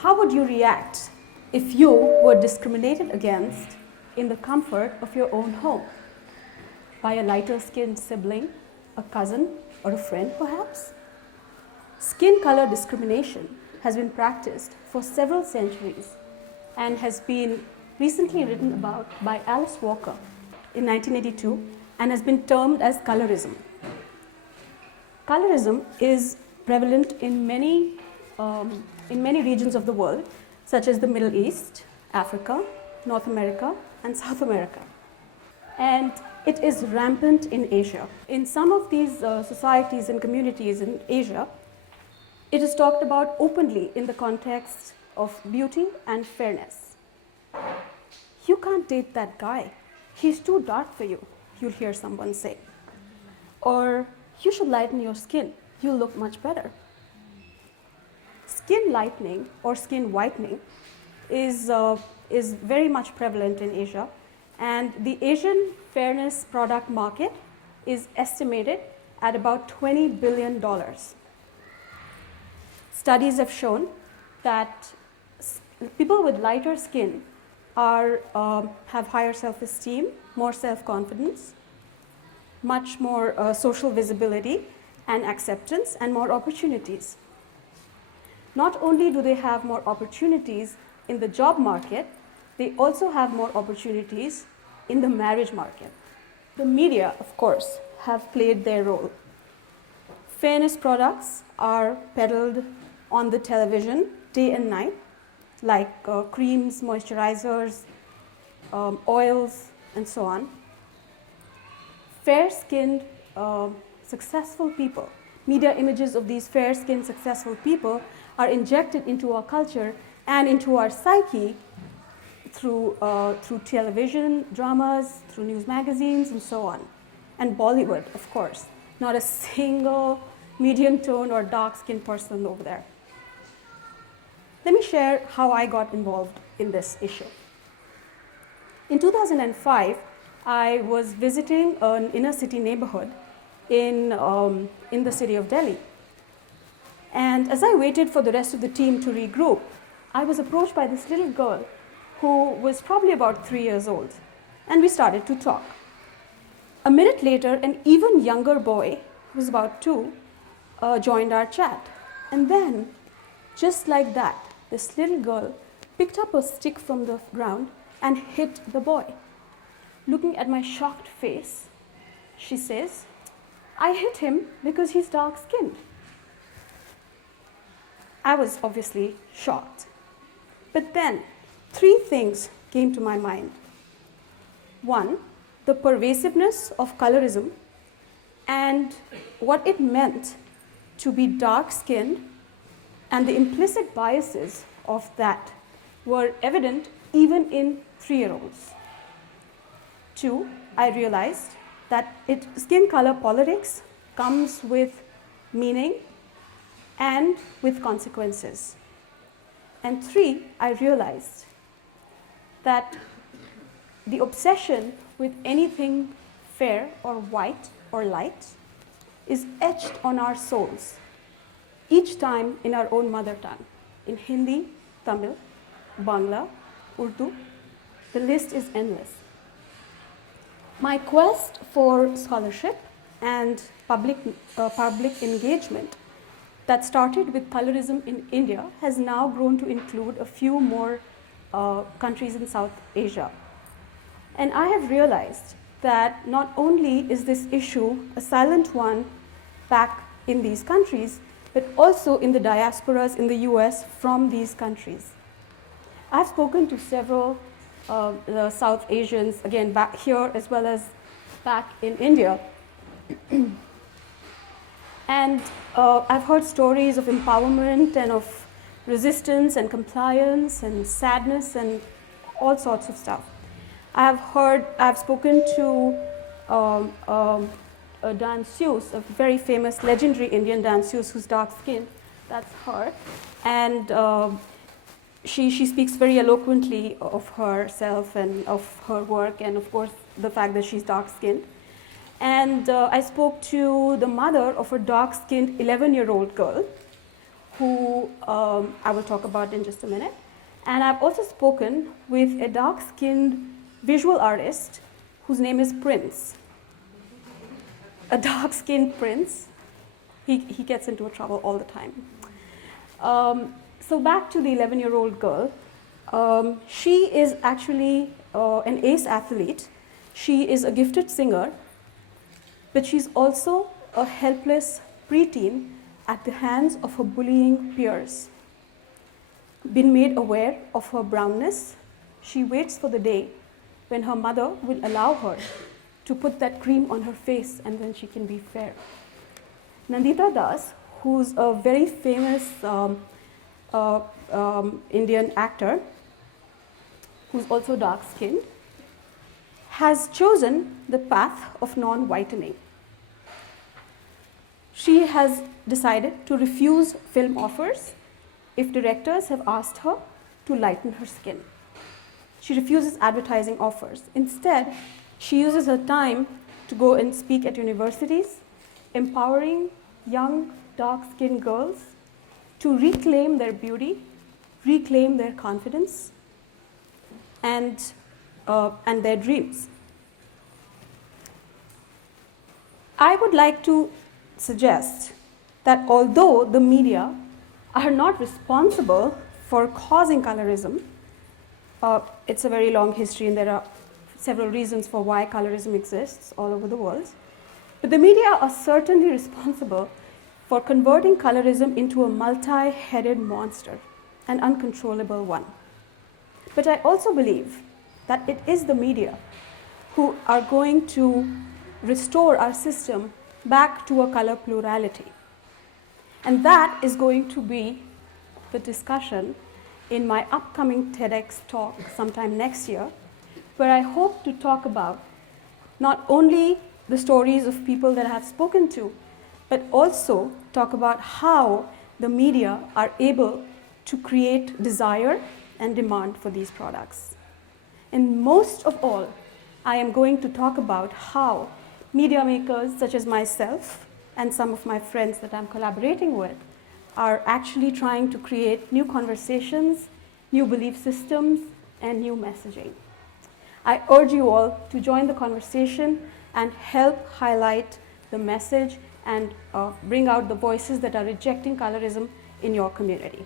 How would you react if you were discriminated against in the comfort of your own home? By a lighter-skinned sibling, a cousin, or a friend perhaps? Skin color discrimination has been practiced for several centuries and has been recently written about by Alice Walker in 1982 and has been termed as colorism. Colorism is prevalent in many regions of the world, such as the Middle East, Africa, North America, and South America. And it is rampant in Asia. In some of these societies and communities in Asia, it is talked about openly in the context of beauty and fairness. You can't date that guy. He's too dark for you, you'll hear someone say. Or, you should lighten your skin. You'll look much better. Skin lightening or skin whitening is very much prevalent in Asia, and the Asian fairness product market is estimated at about $20 billion. Studies have shown that people with lighter skin have higher self-esteem, more self-confidence, much more social visibility and acceptance, and more opportunities. Not only do they have more opportunities in the job market, they also have more opportunities in the marriage market. The media, of course, have played their role. Fairness products are peddled on the television day and night, like creams, moisturizers, oils, and so on. Fair-skinned, successful people, media images of these fair-skinned, successful people are injected into our culture and into our psyche through television, dramas, through news magazines, and so on. And Bollywood, of course. Not a single medium-toned or dark-skinned person over there. Let me share how I got involved in this issue. In 2005, I was visiting an inner-city neighborhood in the city of Delhi. And as I waited for the rest of the team to regroup, I was approached by this little girl who was probably about 3 years old, and we started to talk. A minute later, an even younger boy, who was about 2, joined our chat. And then, just like that, this little girl picked up a stick from the ground and hit the boy. Looking at my shocked face, she says, "I hit him because he's dark-skinned." I was obviously shocked. But then, 3 things came to my mind. 1, the pervasiveness of colorism and what it meant to be dark-skinned, and the implicit biases of that were evident even in 3-year-olds. 2, I realized that skin color politics comes with meaning and with consequences. And 3, I realized that the obsession with anything fair or white or light is etched on our souls, each time in our own mother tongue, in Hindi, Tamil, Bangla, Urdu. The list is endless. My quest for scholarship and public engagement that started with colorism in India has now grown to include a few more countries in South Asia. And I have realized that not only is this issue a silent one back in these countries, but also in the diasporas in the US from these countries. I've spoken to several South Asians, again back here as well as back in India. And I've heard stories of empowerment and of resistance and compliance and sadness and all sorts of stuff. I've spoken to a danseuse, a very famous, legendary Indian danseuse who's dark-skinned. That's her. And she speaks very eloquently of herself and of her work and, of course, the fact that she's dark-skinned. And I spoke to the mother of a dark-skinned 11-year-old girl who I will talk about in just a minute. And I've also spoken with a dark-skinned visual artist whose name is Prince. A dark-skinned Prince. He gets into trouble all the time. So back to the 11-year-old girl. She is actually an ace athlete. She is a gifted singer, but she's also a helpless preteen at the hands of her bullying peers. Been made aware of her brownness, she waits for the day when her mother will allow her to put that cream on her face and then she can be fair. Nandita Das, who's a very famous Indian actor, who's also dark-skinned, has chosen the path of non-whitening. She has decided to refuse film offers if directors have asked her to lighten her skin. She refuses advertising offers. Instead, she uses her time to go and speak at universities, empowering young, dark-skinned girls to reclaim their beauty, reclaim their confidence, and their dreams. I would like to suggest that although the media are not responsible for causing colorism, it's a very long history and there are several reasons for why colorism exists all over the world, but the media are certainly responsible for converting colorism into a multi-headed monster, an uncontrollable one. But I also believe that it is the media who are going to restore our system back to a color plurality. And that is going to be the discussion in my upcoming TEDx talk sometime next year, where I hope to talk about not only the stories of people that I have spoken to, but also talk about how the media are able to create desire and demand for these products. And most of all, I am going to talk about how media makers such as myself and some of my friends that I'm collaborating with are actually trying to create new conversations, new belief systems, and new messaging. I urge you all to join the conversation and help highlight the message and bring out the voices that are rejecting colorism in your community.